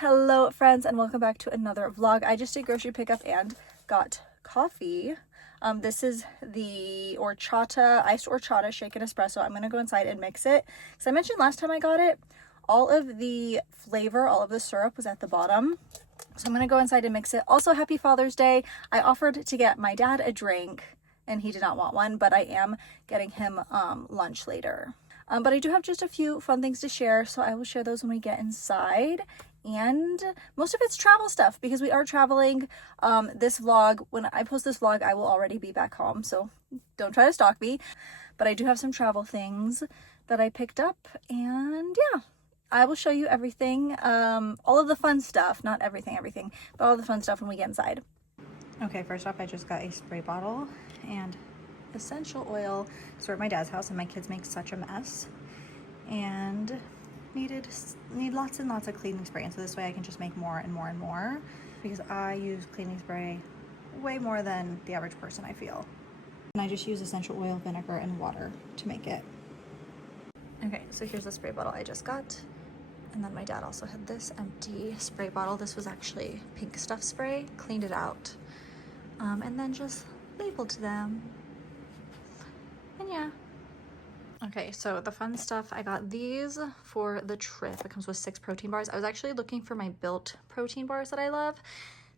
Hello friends, and welcome back to another vlog. I just did grocery pickup and got coffee. This is the horchata, iced horchata shaken espresso. I'm gonna go inside and mix it. So I mentioned last time I got it, all of the flavor, all of the syrup was at the bottom. So I'm gonna go inside and mix it. Also, happy Father's Day. I offered to get my dad a drink and he did not want one, but I am getting him lunch later. But I do have just a few fun things to share, so I will share those when we get inside. And most of it's travel stuff because we are traveling. This vlog, when I post this vlog, I will already be back home, so don't try to stalk me. But I do have some travel things that I picked up, and yeah, I will show you everything. All of the fun stuff, not everything, but all the fun stuff when we get inside. Okay, first off, I just got a spray bottle and essential oil. So we're at my dad's house and my kids make such a mess and need lots and lots of cleaning spray, and so this way I can just make more and more and more because I use cleaning spray way more than the average person, I feel. And I just use essential oil, vinegar, and water to make it. Okay, so here's the spray bottle I just got, and then my dad also had this empty spray bottle. This was actually pink stuff spray. Cleaned it out and then just labeled them. And yeah. Okay, so the fun stuff, I got these for the trip. It comes with 6 protein bars. I was actually looking for my Built protein bars that I love.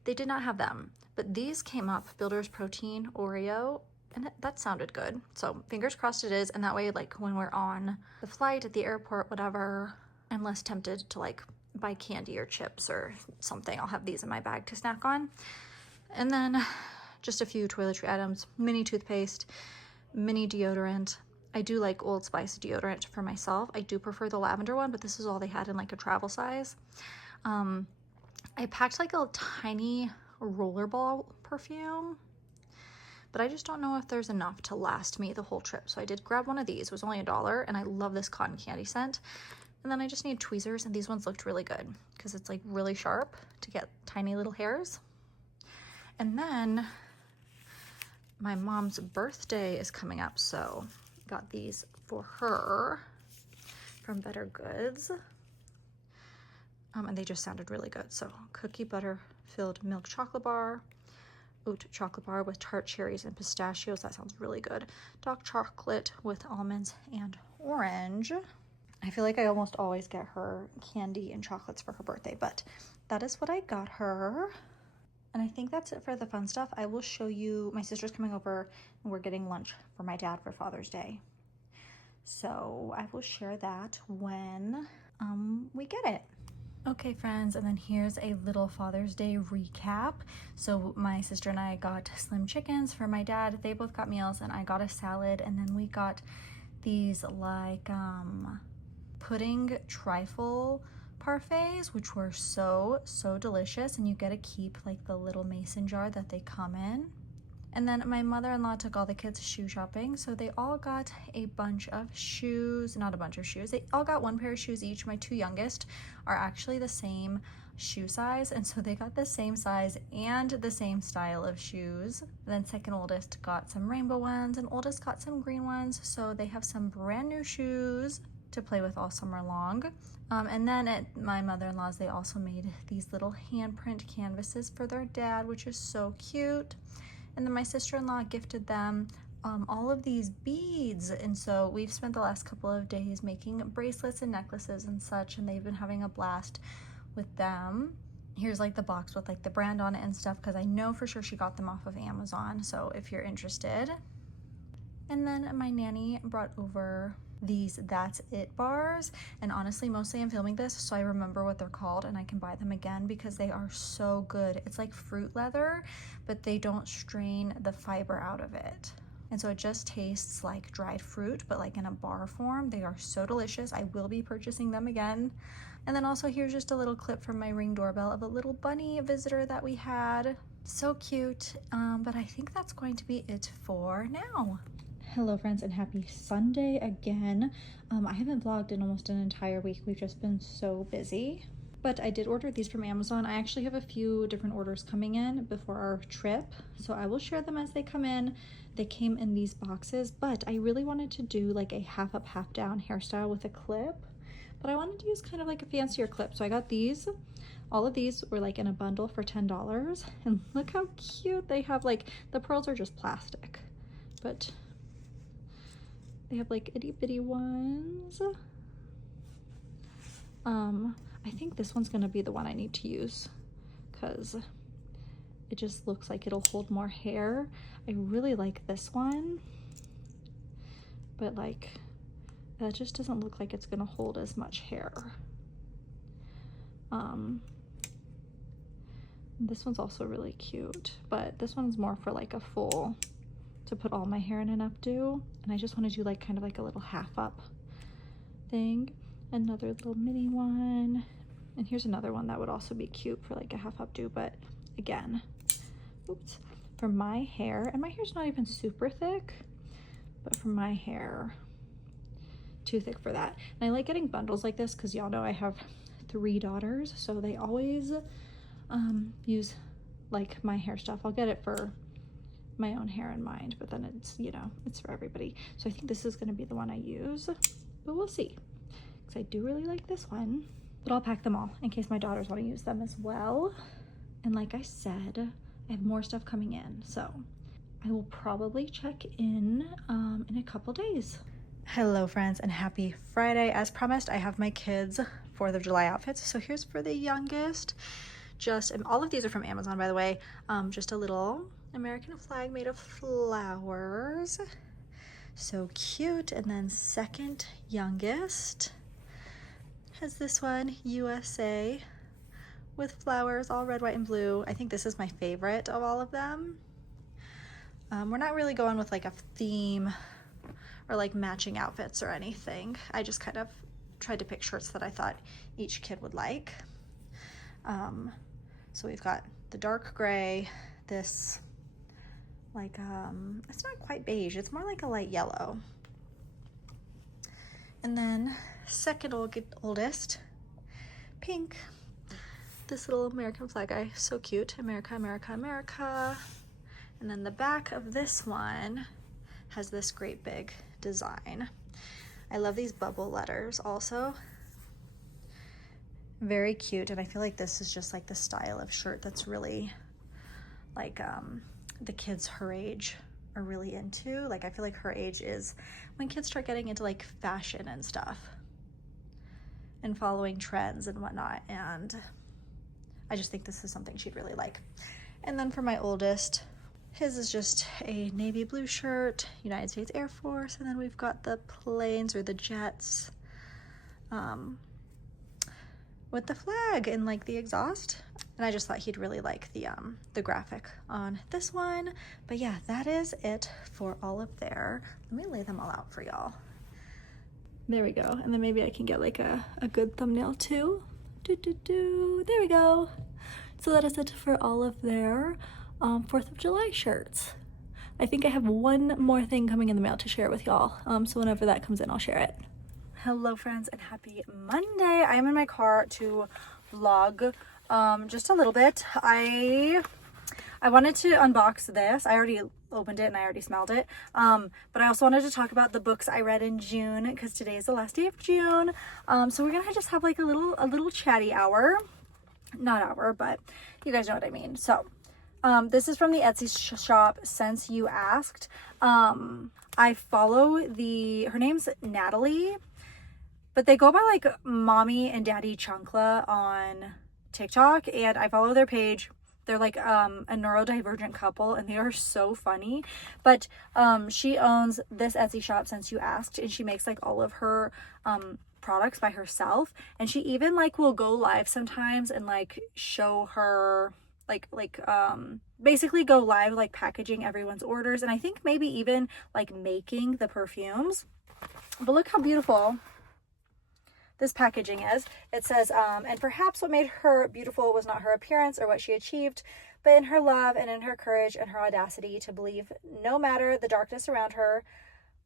They did not have them, but these came up, Builder's Protein Oreo, and that sounded good. So fingers crossed it is, and that way, like when we're on the flight, at the airport, whatever, I'm less tempted to like buy candy or chips or something. I'll have these in my bag to snack on. And then just a few toiletry items, mini toothpaste, mini deodorant. I do like Old Spice deodorant for myself. I do prefer the lavender one, but this is all they had in like a travel size. I packed like a tiny rollerball perfume, but I just don't know if there's enough to last me the whole trip. So I did grab one of these. It was only $1, and I love this cotton candy scent. And then I just need tweezers, and these ones looked really good because it's like really sharp to get tiny little hairs. And then my mom's birthday is coming up, so got these for her from Better Goods. And they just sounded really good. So cookie butter filled milk chocolate bar, oat chocolate bar with tart cherries and pistachios. That sounds really good. Dark chocolate with almonds and orange. I feel like I almost always get her candy and chocolates for her birthday, but that is what I got her. And I think that's it for the fun stuff. I will show you, my sister's coming over and we're getting lunch for my dad for Father's Day. So I will share that when we get it. Okay friends, and then here's a little Father's Day recap. So my sister and I got slim chickens for my dad. They both got meals, and I got a salad, and then we got these like pudding trifle parfaits, which were so delicious, and you get to keep like the little mason jar that they come in. And then my mother-in-law took all the kids shoe shopping, so they all got a bunch of shoes. Not a bunch of shoes, they all got 1 pair of shoes each. My 2 youngest are actually the same shoe size, and so they got the same size and the same style of shoes. And then second oldest got some rainbow ones, and oldest got some green ones, so they have some brand new shoes to play with all summer long. And then at my mother-in-law's, they also made these little handprint canvases for their dad, which is so cute. And then my sister-in-law gifted them all of these beads, and so we've spent the last couple of days making bracelets and necklaces and such, and they've been having a blast with them. Here's like the box with like the brand on it and stuff, because I know for sure she got them off of Amazon, so if you're interested. And then my nanny brought over these That's It bars, and honestly mostly I'm filming this so I remember what they're called and I can buy them again because they are so good. It's like fruit leather, but they don't strain the fiber out of it, and so it just tastes like dried fruit, but like in a bar form. They are so delicious. I will be purchasing them again. And then also here's just a little clip from my Ring doorbell of a little bunny visitor that we had. So cute. But I think that's going to be it for now. Hello friends, and happy Sunday again. I haven't vlogged in almost an entire week. We've just been so busy, but I did order these from Amazon. I actually have a few different orders coming in before our trip, so I will share them as they come in. They came in these boxes, but I really wanted to do like a half up, half down hairstyle with a clip, but I wanted to use kind of like a fancier clip. So I got these. All of these were like in a bundle for $10. And look how cute they have. Like the pearls are just plastic, but they have like itty bitty ones. I think this one's gonna be the one I need to use because it just looks like it'll hold more hair. I really like this one, but like that just doesn't look like it's gonna hold as much hair. This one's also really cute, but this one's more for like a full, to put all my hair in an updo, and I just want to do like kind of like a little half up thing. Another little mini one, and here's another one that would also be cute for like a half updo, but again, oops, for my hair, and my hair's not even super thick, but for my hair, too thick for that. And I like getting bundles like this because y'all know I have 3 daughters, so they always use like my hair stuff. I'll get it for my own hair in mind, but then it's, you know, it's for everybody. So I think this is going to be the one I use, but we'll see, because I do really like this one. But I'll pack them all in case my daughters want to use them as well. And like I said, I have more stuff coming in, so I will probably check in a couple days. Hello friends, and happy Friday. As promised, I have my kids 4th of July outfits. So here's for the youngest, and all of these are from Amazon, by the way. Just a little American flag made of flowers, so cute. And then second youngest has this one, USA, with flowers, all red, white, and blue. I think this is my favorite of all of them. We're not really going with like a theme or like matching outfits or anything. I just kind of tried to pick shirts that I thought each kid would like. So we've got the dark gray, this like, it's not quite beige, it's more like a light yellow. And then second oldest, pink, this little American flag guy, so cute, America, America, America. And then the back of this one has this great big design. I love these bubble letters also. Very cute, and I feel like this is just like the style of shirt that's really like the kids her age are really into. Like I feel like her age is when kids start getting into like fashion and stuff and following trends and whatnot, and I just think this is something she'd really like. And then for my oldest, his is just a navy blue shirt, United States Air Force, and then we've got the planes or the jets with the flag and like the exhaust. And I just thought he'd really like the graphic on this one. But yeah, that is it for all of there. Let me lay them all out for y'all. There we go. And then maybe I can get like a good thumbnail too. There we go. So that is it for all of their 4th of July shirts. I think I have one more thing coming in the mail to share with y'all. So whenever that comes in, I'll share it. Hello friends, and happy Monday. I am in my car to vlog just a little bit. I wanted to unbox this. I already opened it and I already smelled it. But I also wanted to talk about the books I read in June, because today is the last day of June. So we're gonna just have like a little chatty hour. Not hour, but you guys know what I mean. So this is from the Etsy shop, Since You Asked. I follow her name's Natalie, but they go by like Mommy and Daddy Chunkla on TikTok, and I follow their page. They're like a neurodivergent couple, and they are so funny. But she owns this Etsy shop, Since You Asked, and she makes like all of her products by herself. And she even like will go live sometimes and like show her basically go live like packaging everyone's orders, and I think maybe even like making the perfumes. But look how beautiful this packaging is. It says, and perhaps what made her beautiful was not her appearance or what she achieved, but in her love and in her courage and her audacity to believe no matter the darkness around her,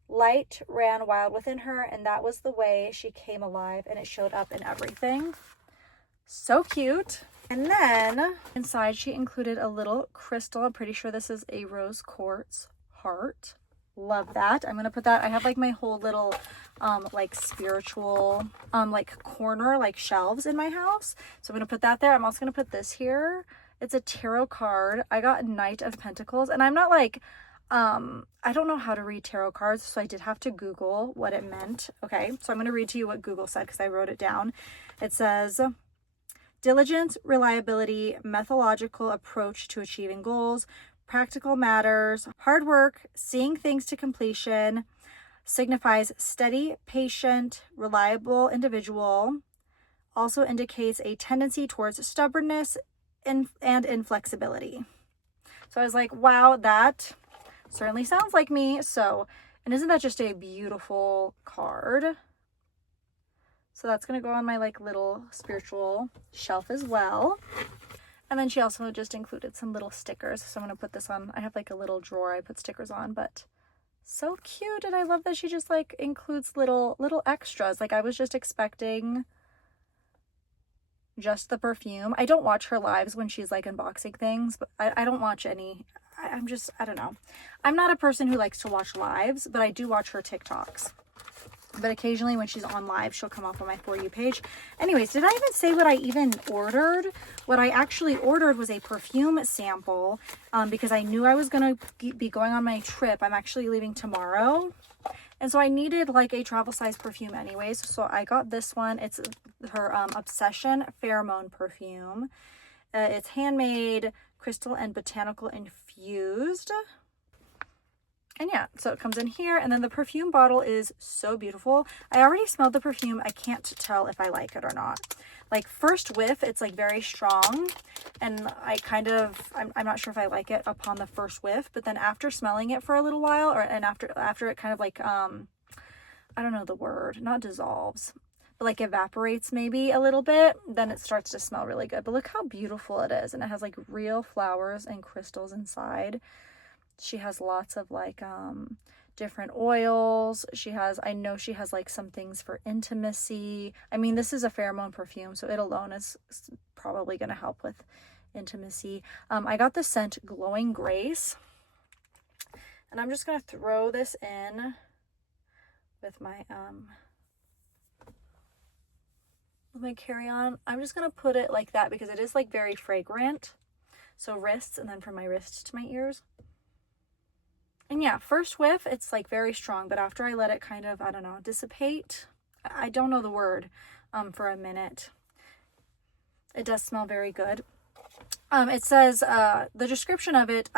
light ran wild within her, and that was the way she came alive, and it showed up in everything. So cute. And then inside she included a little crystal. I'm pretty sure this is a rose quartz heart. Love that. I'm gonna put that, I have like my whole little like spiritual like corner, like shelves in my house. So I'm gonna put that there. I'm also gonna put this here. It's a tarot card. I got Knight of Pentacles, and I'm not like I don't know how to read tarot cards, so I did have to Google what it meant. Okay, so I'm going to read to you what Google said because I wrote it down. It says, diligence, reliability, methodological approach to achieving goals, practical matters, hard work, seeing things to completion, signifies steady, patient, reliable individual, also indicates a tendency towards stubbornness and inflexibility. So I was like, wow, that certainly sounds like me. So, and isn't that just a beautiful card? So that's going to go on my like little spiritual shelf as well. And then she also just included some little stickers. So I'm going to put this on. I have like a little drawer I put stickers on, but so cute. And I love that she just like includes little extras. Like I was just expecting just the perfume. I don't watch her lives when she's like unboxing things, but I don't watch any. I don't know. I'm not a person who likes to watch lives, but I do watch her TikToks. But occasionally when she's on live, she'll come up on my For You page. Anyways, did I even say what I even ordered? What I actually ordered was a perfume sample because I knew I was going to be going on my trip. I'm actually leaving tomorrow. And so I needed like a travel size perfume anyways. So I got this one. It's her Obsession Pheromone perfume. It's handmade, crystal and botanical infused. And yeah, so it comes in here, and then the perfume bottle is so beautiful. I already smelled the perfume. I can't tell if I like it or not. Like first whiff, it's like very strong, and I'm not sure if I like it upon the first whiff, but then after smelling it for a little while, after it kind of like, I don't know the word, not dissolves, but like evaporates maybe a little bit, then it starts to smell really good. But look how beautiful it is, and it has like real flowers and crystals inside. She has lots of like different oils. I know she has like some things for intimacy. I mean, this is a pheromone perfume, so it alone is probably going to help with intimacy. I got the scent Glowing Grace, and I'm just going to throw this in with my carry-on. I'm just going to put it like that because it is like very fragrant. So wrists, and then from my wrists to my ears. And yeah, first whiff, it's like very strong, but after I let it kind of, I don't know, dissipate, I don't know the word, for a minute, it does smell very good. It says, the description of it,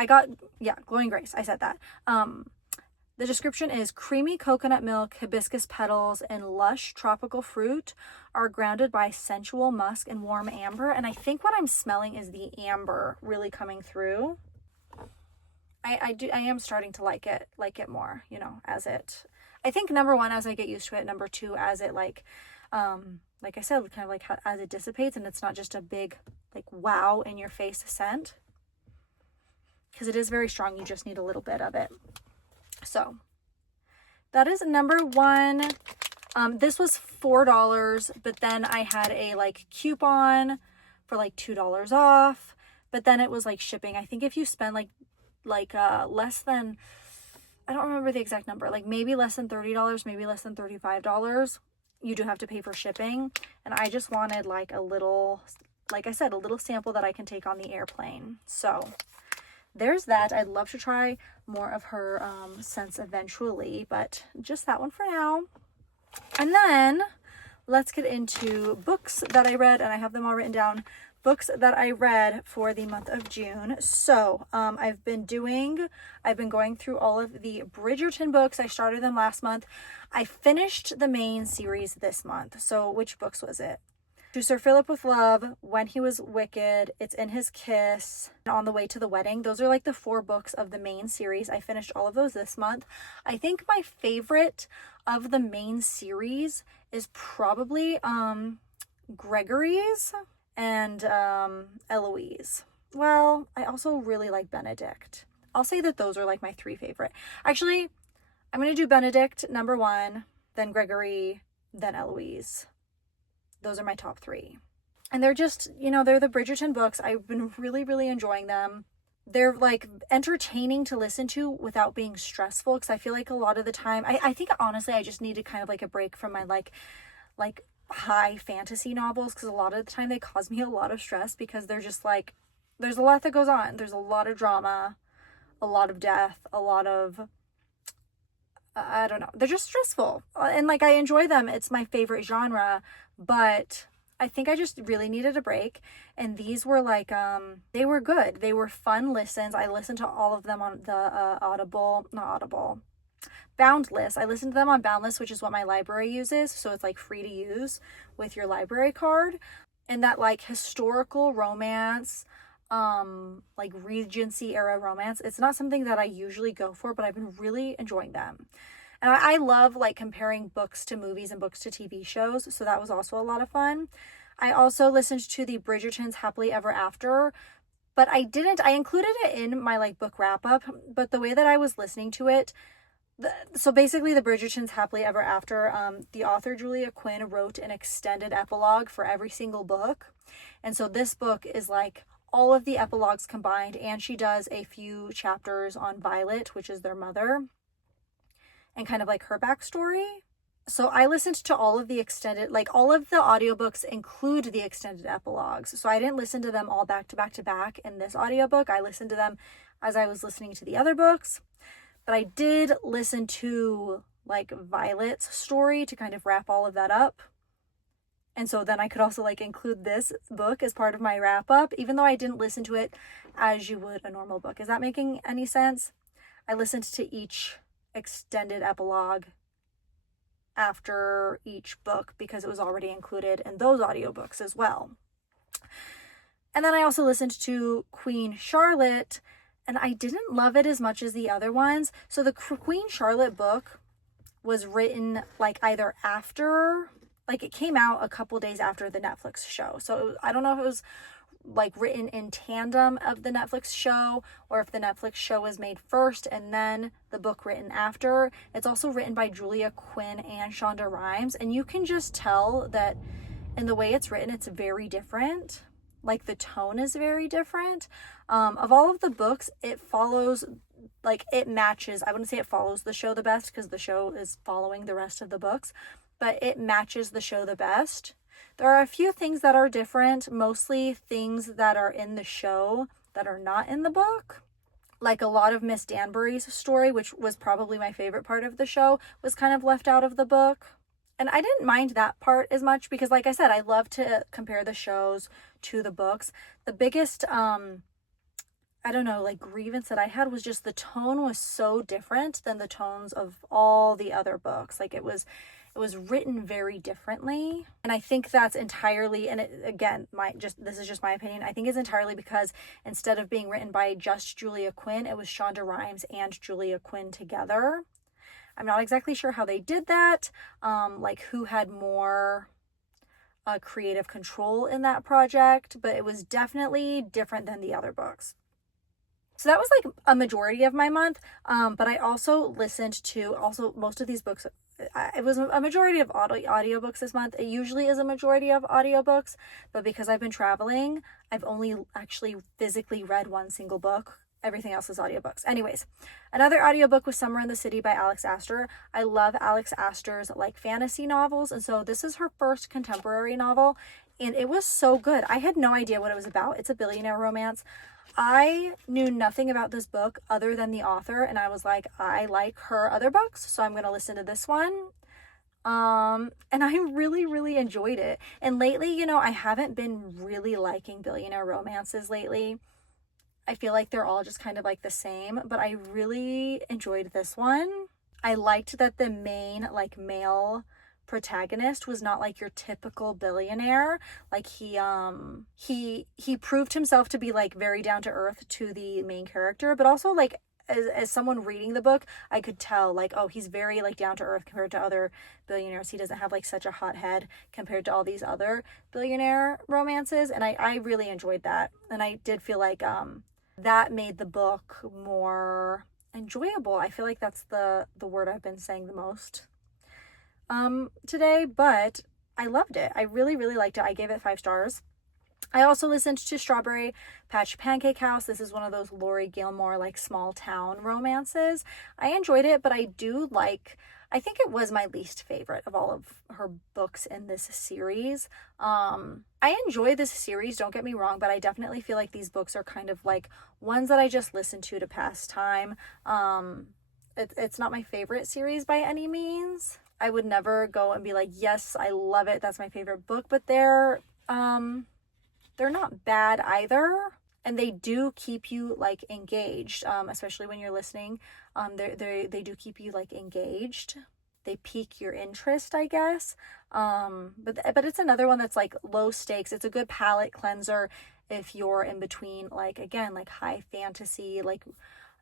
Glowing Grace, I said that. The description is creamy coconut milk, hibiscus petals, and lush tropical fruit are grounded by sensual musk and warm amber. And I think what I'm smelling is the amber really coming through. I am starting to like it more, you know, I think number one, as I get used to it, number two, as it like I said, kind of like as it dissipates and it's not just a big like wow in your face scent, because it is very strong. You just need a little bit of it. So that is number one. This was $4, but then I had a like coupon for like $2 off, but then it was like shipping. I think if you spend like less than, I don't remember the exact number, like maybe less than $30, maybe less than $35, you do have to pay for shipping. And I just wanted like a little, like I said, a little sample that I can take on the airplane. So there's that. I'd love to try more of her scents eventually, but just that one for now. And then let's get into books that I read, and I have them all written down. Books that I read for the month of June. So I've been going through all of the Bridgerton books. I started them last month. I finished the main series this month. So which books was it? To Sir Philip with Love, When He Was Wicked, It's in His Kiss, and On the Way to the Wedding. Those are like the 4 books of the main series. I finished all of those this month. I think my favorite of the main series is probably Gregory's and Eloise. Well, I also really like Benedict. I'll say that those are like my 3 favorite. Actually, I'm going to do Benedict number 1, then Gregory, then Eloise. Those are my top 3. And they're just, you know, they're the Bridgerton books. I've been really, really enjoying them. they're like entertaining to listen to without being stressful, because I feel like a lot of the time, I think honestly I just needed kind of like a break from my like high fantasy novels, because a lot of the time they cause me a lot of stress, because they're just like, there's a lot that goes on. There's a lot of drama, a lot of death, a lot of, I don't know, they're just stressful. And like, I enjoy them. It's my favorite genre, but I think I just really needed a break. And these were like, they were good. They were fun listens. I listened to all of them on the Boundless. I listened to them on Boundless, which is what my library uses. So it's like free to use with your library card. And that like historical romance, like Regency era romance, it's not something that I usually go for, but I've been really enjoying them. And I love like comparing books to movies and books to TV shows, so that was also a lot of fun. I also listened to the Bridgerton's Happily Ever After, but I included it in my like book wrap up, but the way that I was listening to it, so basically the Bridgerton's Happily Ever After, the author Julia Quinn wrote an extended epilogue for every single book. And so this book is like all of the epilogues combined, and she does a few chapters on Violet, which is their mother, and kind of like her backstory. So I listened to all of the extended, like all of the audiobooks include the extended epilogues. So I didn't listen to them all back to back to back in this audiobook. I listened to them as I was listening to the other books. But I did listen to like Violet's story to kind of wrap all of that up. And so then I could also like include this book as part of my wrap up, even though I didn't listen to it as you would a normal book. Is that making any sense? I listened to each extended epilogue after each book because it was already included in those audiobooks as well. And then I also listened to Queen Charlotte, and I didn't love it as much as the other ones. So the Queen Charlotte book was written like either after, like it came out a couple days after the Netflix show. So I don't know if it was like written in tandem of the Netflix show, or if the Netflix show was made first and then the book written after. It's also written by Julia Quinn and Shonda Rhimes, and you can just tell that in the way it's written, it's very different. Like the tone is very different. Of all of the books, it follows, like it matches, I wouldn't say it follows the show the best because the show is following the rest of the books, but it matches the show the best. There are a few things that are different, mostly things that are in the show that are not in the book. Like a lot of Miss Danbury's story, which was probably my favorite part of the show, was kind of left out of the book. And I didn't mind that part as much because, like I said, I love to compare the shows to the books. The biggest, I don't know, like grievance that I had was just the tone was so different than the tones of all the other books. Like it was written very differently, and I think that's entirely, and this is just my opinion, I think it's entirely because instead of being written by just Julia Quinn, it was Shonda Rhimes and Julia Quinn together. I'm not exactly sure how they did that, like who had more creative control in that project, but it was definitely different than the other books. So that was like a majority of my month, but I also listened to most of these books. It was a majority of audiobooks this month. It usually is a majority of audiobooks, but because I've been traveling, I've only actually physically read one single book. Everything else is audiobooks. Anyways, another audiobook was Summer in the City by Alex Astor. I love Alex Astor's like fantasy novels, and so this is her first contemporary novel, and it was so good. I had no idea what it was about. It's a billionaire romance. I knew nothing about this book other than the author, and I was like, I like her other books, so I'm going to listen to this one. And I really, really enjoyed it. And lately, I haven't been really liking billionaire romances lately. I feel like they're all just kind of like the same, but I really enjoyed this one. I liked that the main like male protagonist was not like your typical billionaire. Like he proved himself to be like very down to earth to the main character, but also like as someone reading the book, I could tell like, oh, he's very like down to earth compared to other billionaires. He doesn't have like such a hot head compared to all these other billionaire romances, and I really enjoyed that. And I did feel like that made the book more enjoyable. I feel like that's the word I've been saying the most today, but I loved it. I really, really liked it. I gave it 5 stars. I also listened to Strawberry Patch Pancake House. This is one of those Lori Gilmore, like, small town romances. I enjoyed it, but I think it was my least favorite of all of her books in this series. I enjoy this series, don't get me wrong, but I definitely feel like these books are kind of like ones that I just listen to pass time. It's not my favorite series by any means. I would never go and be like, yes, I love it, that's my favorite book, but they're not bad either, and they do keep you like engaged, especially when you're listening. They do keep you like engaged. They pique your interest, I guess. But it's another one that's like low stakes. It's a good palate cleanser if you're in between, like, again, like high fantasy, like,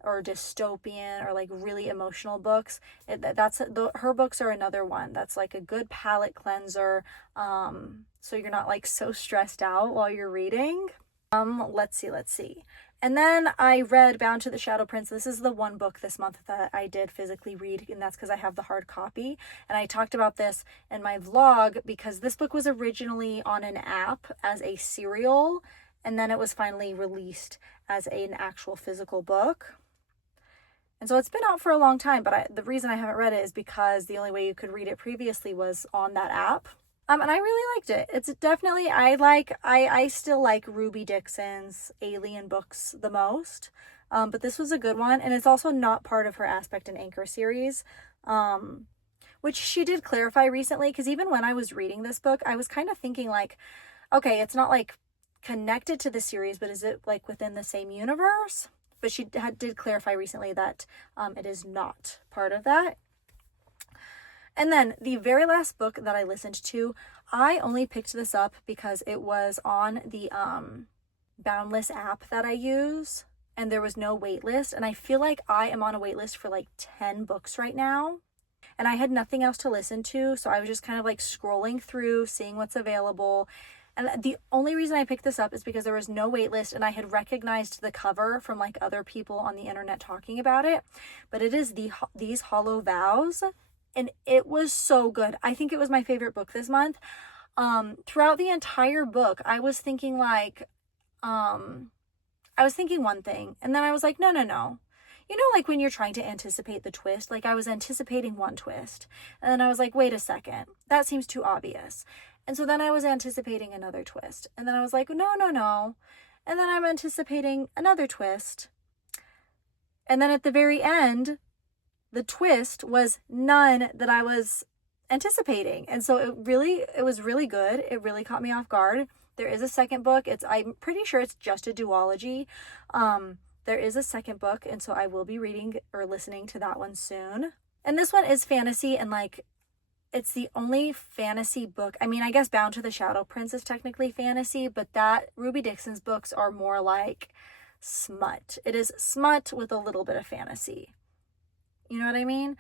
or dystopian, or like really emotional books. Her books are another one that's like a good palate cleanser, so you're not like so stressed out while you're reading. Let's see. And then I read Bound to the Shadow Prince. This is the one book this month that I did physically read, and that's because I have the hard copy. And I talked about this in my vlog because this book was originally on an app as a serial, and then it was finally released as an actual physical book. And so it's been out for a long time, but the reason I haven't read it is because the only way you could read it previously was on that app. And I really liked it. It's definitely, I still like Ruby Dixon's Alien books the most. But this was a good one. And it's also not part of her Aspect and Anchor series, which she did clarify recently. Because even when I was reading this book, I was kind of thinking like, okay, it's not like connected to the series, but is it like within the same universe? But she did clarify recently that it is not part of that. And then the very last book that I listened to, I only picked this up because it was on the Boundless app that I use, and there was no wait list. And I feel like I am on a wait list for like 10 books right now. And I had nothing else to listen to, so I was just kind of like scrolling through, seeing what's available. And the only reason I picked this up is because there was no wait list, and I had recognized the cover from like other people on the internet talking about it. But it is These Hollow Vows. And it was so good. I think it was my favorite book this month. Throughout the entire book, I was thinking like, I was thinking one thing, and then I was like, no. You know, like when you're trying to anticipate the twist, like I was anticipating one twist, and then I was like, wait a second, that seems too obvious. And so then I was anticipating another twist, and then I was like, no. And then I'm anticipating another twist. And then at the very end, the twist was none that I was anticipating. And so it was really good. It really caught me off guard. There is a second book. I'm pretty sure it's just a duology. There is a second book, and so I will be reading or listening to that one soon. And this one is fantasy, and like, it's the only fantasy book. I mean, I guess Bound to the Shadow Prince is technically fantasy, but that Ruby Dixon's books are more like smut. It is smut with a little bit of fantasy. You know what I mean?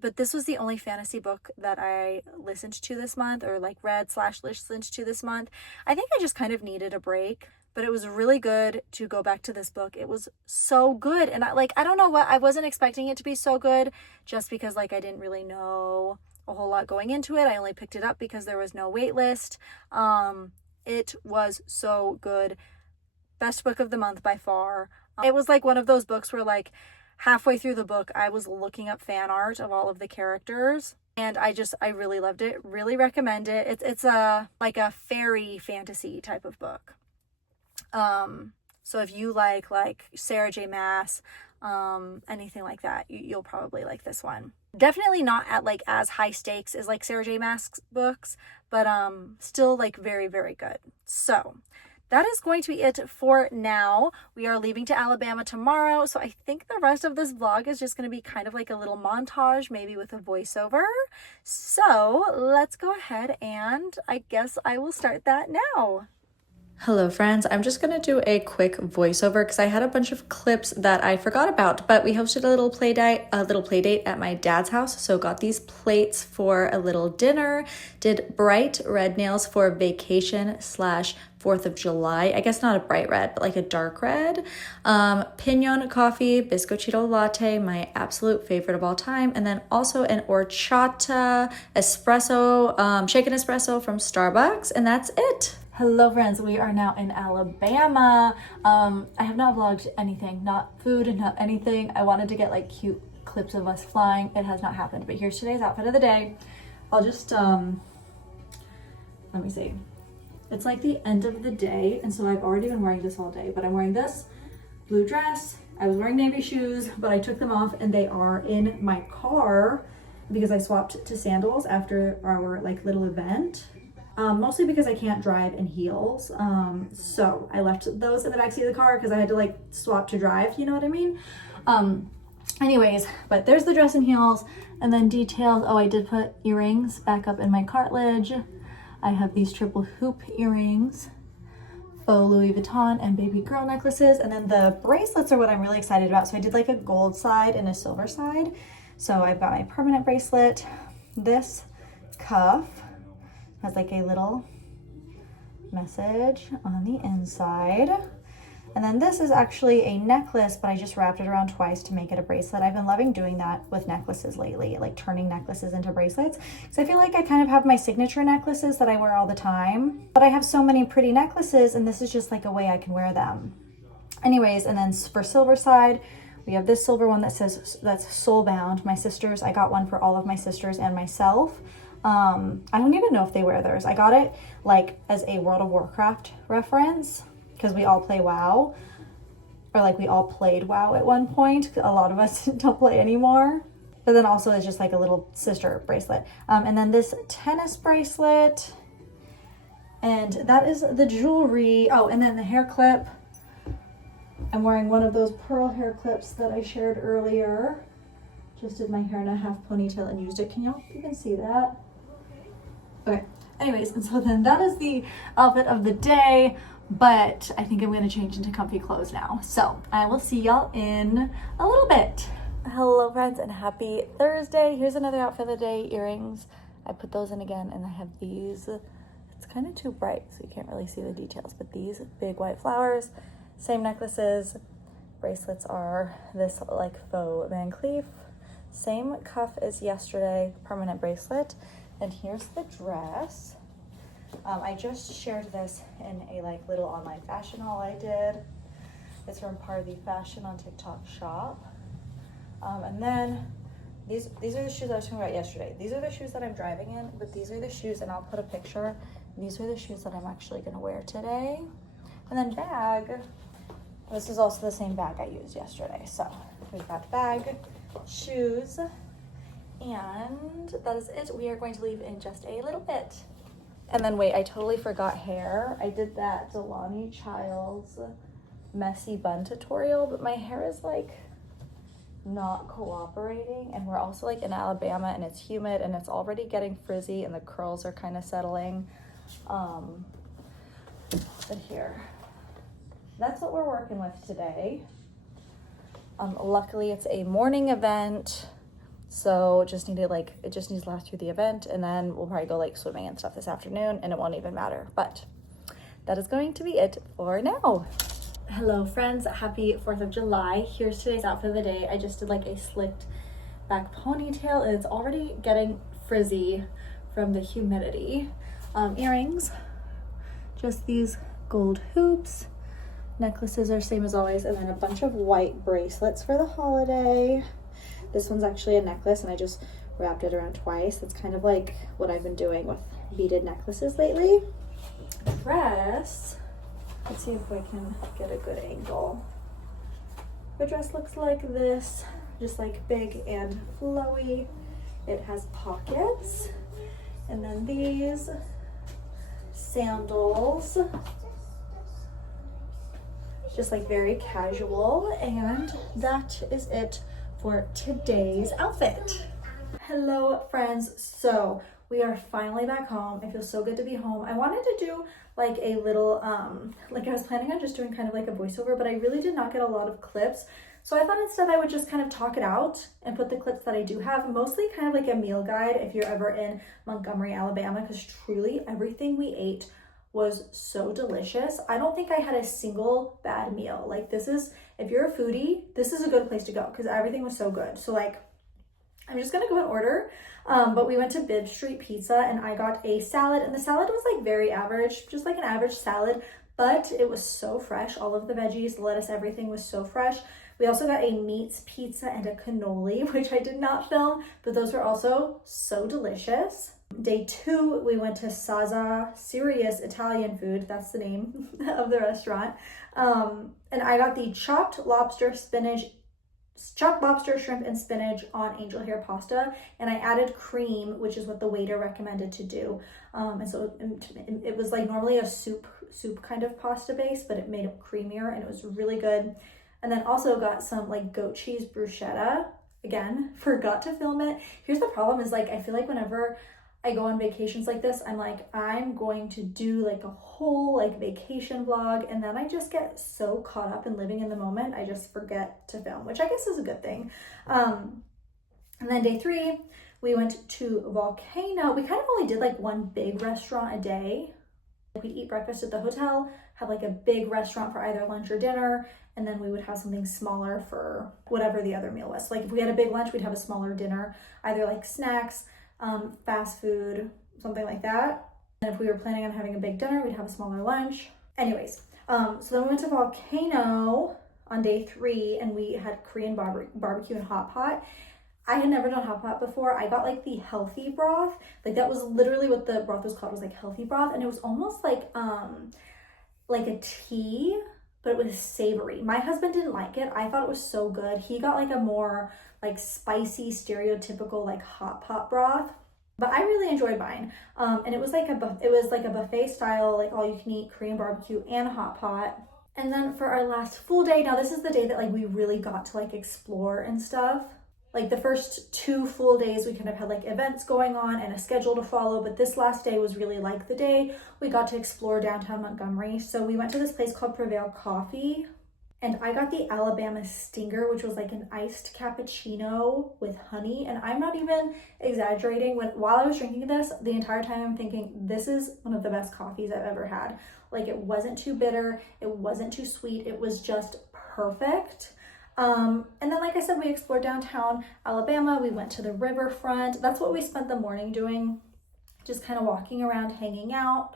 But this was the only fantasy book that I listened to this month, or like read/listened to this month. I think I just kind of needed a break, but it was really good to go back to this book. It was so good. And I don't know what, I wasn't expecting it to be so good, just because like I didn't really know a whole lot going into it. I only picked it up because there was no wait list. It was so good. Best book of the month by far. It was like one of those books where like halfway through the book, I was looking up fan art of all of the characters, and I really loved it. Really recommend it. It's like a fairy fantasy type of book. So if you like Sarah J. Maas, anything like that, you'll probably like this one. Definitely not at like as high stakes as like Sarah J. Maas books, but still like very, very good. So that is going to be it for now. We are leaving to Alabama tomorrow, so I think the rest of this vlog is just going to be kind of like a little montage, maybe with a voiceover. So let's go ahead, and I guess I will start that now. Hello friends, I'm just gonna do a quick voiceover because I had a bunch of clips that I forgot about, but we hosted a little play date at my dad's house. So got these plates for a little dinner, did bright red nails for vacation slash 4th of July. I guess not a bright red, but like a dark red. Pinon coffee, bizcochito latte, my absolute favorite of all time. And then also an horchata espresso, shaken espresso from Starbucks. And that's it. Hello friends, we are now in Alabama. I have not vlogged anything, not food, not anything. I wanted to get like cute clips of us flying. It has not happened, but here's today's outfit of the day. I'll just, let me see. It's like the end of the day, and so I've already been wearing this all day, but I'm wearing this blue dress. I was wearing navy shoes, but I took them off and they are in my car because I swapped to sandals after our like little event. Mostly because I can't drive in heels. So I left those in the backseat of the car because I had to like swap to drive, you know what I mean? Anyways, but there's the dress and heels, and then details. Oh, I did put earrings back up in my cartilage. I have these triple hoop earrings, faux Louis Vuitton and baby girl necklaces, and then the bracelets are what I'm really excited about. So I did like a gold side and a silver side. So I've got my permanent bracelet, this cuff, has like a little message on the inside. And then this is actually a necklace, but I just wrapped it around twice to make it a bracelet. I've been loving doing that with necklaces lately, like turning necklaces into bracelets. So I feel like I kind of have my signature necklaces that I wear all the time, but I have so many pretty necklaces and this is just like a way I can wear them. Anyways, and then for silver side, we have this silver one that says, that's soul bound. My sisters, I got one for all of my sisters and myself. I don't even know if they wear theirs. I got it like as a World of Warcraft reference because we all play WoW, or like we all played WoW at one point. A lot of us don't play anymore. But then also it's just like a little sister bracelet. And then this tennis bracelet, and that is the jewelry. Oh, and then the hair clip. I'm wearing one of those pearl hair clips that I shared earlier. Just did my hair in a half ponytail and used it. Can y'all even see that? Okay, anyways, and so then that is the outfit of the day, but I think I'm gonna change into comfy clothes now. So I will see y'all in a little bit. Hello friends and happy Thursday. Here's another outfit of the day, earrings. I put those in again and I have these. It's kind of too bright so you can't really see the details, but these big white flowers, same necklaces. Bracelets are this like faux Van Cleef. Same cuff as yesterday, permanent bracelet. And here's the dress. I just shared this in a like little online fashion haul I did. It's from Party Fashion on TikTok shop. And then these are the shoes I was talking about yesterday. These are the shoes that I'm driving in, but these are the shoes, and I'll put a picture. These are the shoes that I'm actually gonna wear today. And then bag. This is also the same bag I used yesterday. So we've got bag, shoes, and that is it. We are going to leave in just a little bit. And then wait, I totally forgot hair. I did that Delani Childs messy bun tutorial, but my hair is like not cooperating, and we're also like in Alabama and it's humid and it's already getting frizzy and the curls are kind of settling. But here, that's what we're working with today. Luckily it's a morning event, so it just needs to last through the event, and then we'll probably go like swimming and stuff this afternoon and it won't even matter. But that is going to be it for now. Hello friends, happy 4th of July. Here's today's outfit of the day. I just did like a slicked back ponytail and it's already getting frizzy from the humidity. Earrings, just these gold hoops. Necklaces are same as always, and then a bunch of white bracelets for the holiday. This one's actually a necklace and I just wrapped it around twice. It's kind of like what I've been doing with beaded necklaces lately. Dress, let's see if I can get a good angle. The dress looks like this, just like big and flowy. It has pockets, and then these sandals, just like very casual. And that is it for today's outfit. Hello friends, so We are finally back home. It feels so good to be home. I wanted to do like a little, like I was planning on just doing kind of like a voiceover, but I really did not get a lot of clips. So I thought instead I would just kind of talk it out and put the clips that I do have, mostly kind of like a meal guide if you're ever in Montgomery, Alabama, because truly everything we ate was so delicious. I don't think I had a single bad meal. Like this is, if you're a foodie, this is a good place to go because everything was so good. So like, I'm just gonna go in order. But we went to Bibb Street Pizza and I got a salad, and the salad was like very average, just like an average salad, but it was so fresh. All of the veggies, the lettuce, everything was so fresh. We also got a meats pizza and a cannoli, which I did not film, but those were also so delicious. Day 2, we went to Saza, Serious Italian Food. That's the name of the restaurant. And I got the chopped lobster, shrimp, and spinach on angel hair pasta. And I added cream, which is what the waiter recommended to do. And so it was like normally a soup kind of pasta base, but it made it creamier and it was really good. And then also got some like goat cheese bruschetta. Again, forgot to film it. Here's the problem is like, I feel like whenever I go on vacations like this, I'm like, I'm going to do like a whole like vacation vlog, and then I just get so caught up in living in the moment, I just forget to film, which I guess is a good thing. And then day 3, we went to Volcano. We kind of only did like one big restaurant a day. We'd eat breakfast at the hotel, have like a big restaurant for either lunch or dinner, and then we would have something smaller for whatever the other meal was. Like if we had a big lunch, we'd have a smaller dinner, either like snacks, fast food, something like that. And if we were planning on having a big dinner, we'd have a smaller lunch. Anyways, so then we went to Volcano on day 3 and we had Korean barbecue and hot pot. I had never done hot pot before. I got like the healthy broth. Like that was literally what the broth was called, was like healthy broth. And it was almost like a tea, but it was savory. My husband didn't like it. I thought it was so good. He got like a more like spicy, stereotypical like hot pot broth, but I really enjoyed mine. And it was like a buffet style, like all you can eat Korean barbecue and hot pot. And then for our last full day, now this is the day that like we really got to like explore and stuff. Like the first 2 full days, we kind of had like events going on and a schedule to follow, but this last day was really like the day we got to explore downtown Montgomery. So we went to this place called Prevail Coffee, and I got the Alabama Stinger, which was like an iced cappuccino with honey. And I'm not even exaggerating. While I was drinking this, the entire time I'm thinking, this is one of the best coffees I've ever had. Like it wasn't too bitter, it wasn't too sweet, it was just perfect. And then, like I said, we explored downtown Alabama. We went to the riverfront. That's what we spent the morning doing, just kind of walking around, hanging out.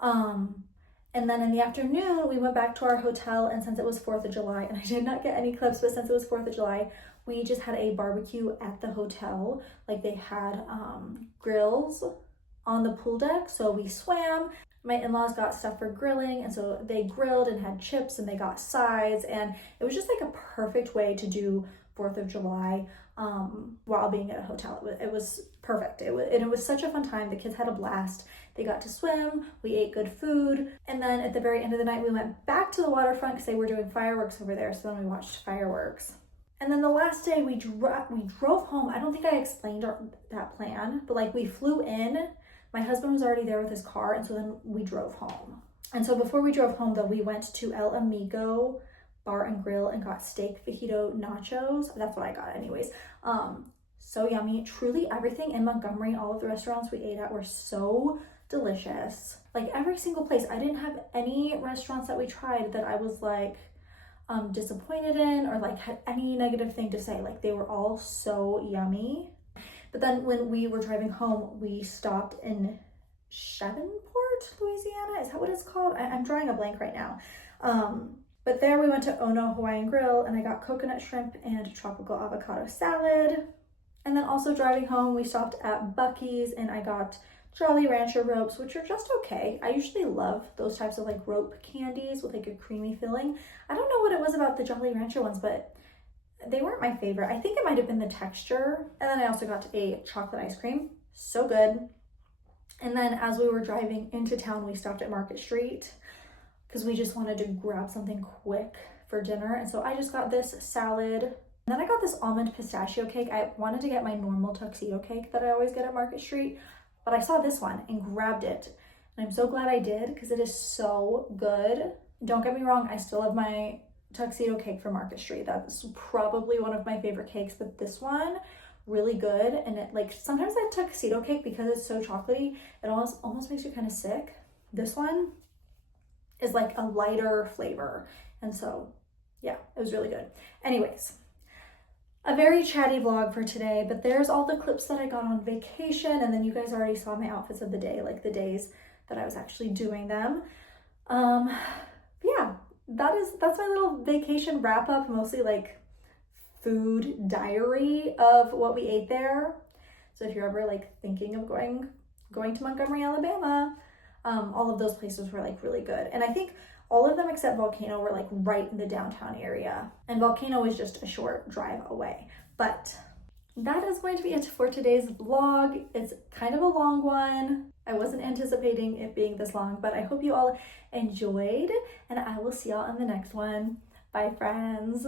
And then in the afternoon, we went back to our hotel, and since it was 4th of July, and I did not get any clips, but since it was 4th of July, we just had a barbecue at the hotel. Like they had grills on the pool deck, so we swam. My in-laws got stuff for grilling, and so they grilled and had chips and they got sides, and it was just like a perfect way to do 4th of July while being at a hotel. It was perfect. It was such a fun time. The kids had a blast. They got to swim, we ate good food, and then at the very end of the night we went back to the waterfront because they were doing fireworks over there, so then we watched fireworks. And then the last day we drove home. I don't think I explained that plan, but like we flew in. My husband was already there with his car, and so then we drove home. And so before we drove home, though, we went to El Amigo Bar and Grill and got steak fajito nachos. That's what I got anyways. So yummy. Truly everything in Montgomery, all of the restaurants we ate at were so delicious. Like every single place. I didn't have any restaurants that we tried that I was like disappointed in or like had any negative thing to say. Like they were all so yummy. But then when we were driving home, we stopped in Shreveport, Louisiana. Is that what it's called? I'm drawing a blank right now. But there we went to Ono Hawaiian Grill, and I got coconut shrimp and tropical avocado salad. And then also driving home, we stopped at Buc-ee's, and I got Jolly Rancher ropes, which are just okay. I usually love those types of like rope candies with like a creamy filling. I don't know what it was about the Jolly Rancher ones, but they weren't my favorite. I think it might have been the texture. And then I also got a chocolate ice cream. So good. And then as we were driving into town, we stopped at Market Street because we just wanted to grab something quick for dinner. And so I just got this salad. And then I got this almond pistachio cake. I wanted to get my normal tuxedo cake that I always get at Market Street, but I saw this one and grabbed it. And I'm so glad I did because it is so good. Don't get me wrong, I still have my tuxedo cake from Market Street. That's probably one of my favorite cakes, but this one, really good. And it, like, sometimes that tuxedo cake, because it's so chocolatey, it almost makes you kind of sick. This one is like a lighter flavor. And so, yeah, it was really good. Anyways, a very chatty vlog for today, but there's all the clips that I got on vacation, and then you guys already saw my outfits of the day, like the days that I was actually doing them. Yeah, that's my little vacation wrap up, mostly like food diary of what we ate there. So if you're ever like thinking of going to Montgomery, Alabama, all of those places were like really good. And I think all of them except Volcano were like right in the downtown area. And Volcano is just a short drive away. But that is going to be it for today's vlog. It's kind of a long one. I wasn't anticipating it being this long, but I hope you all enjoyed, and I will see y'all in the next one. Bye, friends.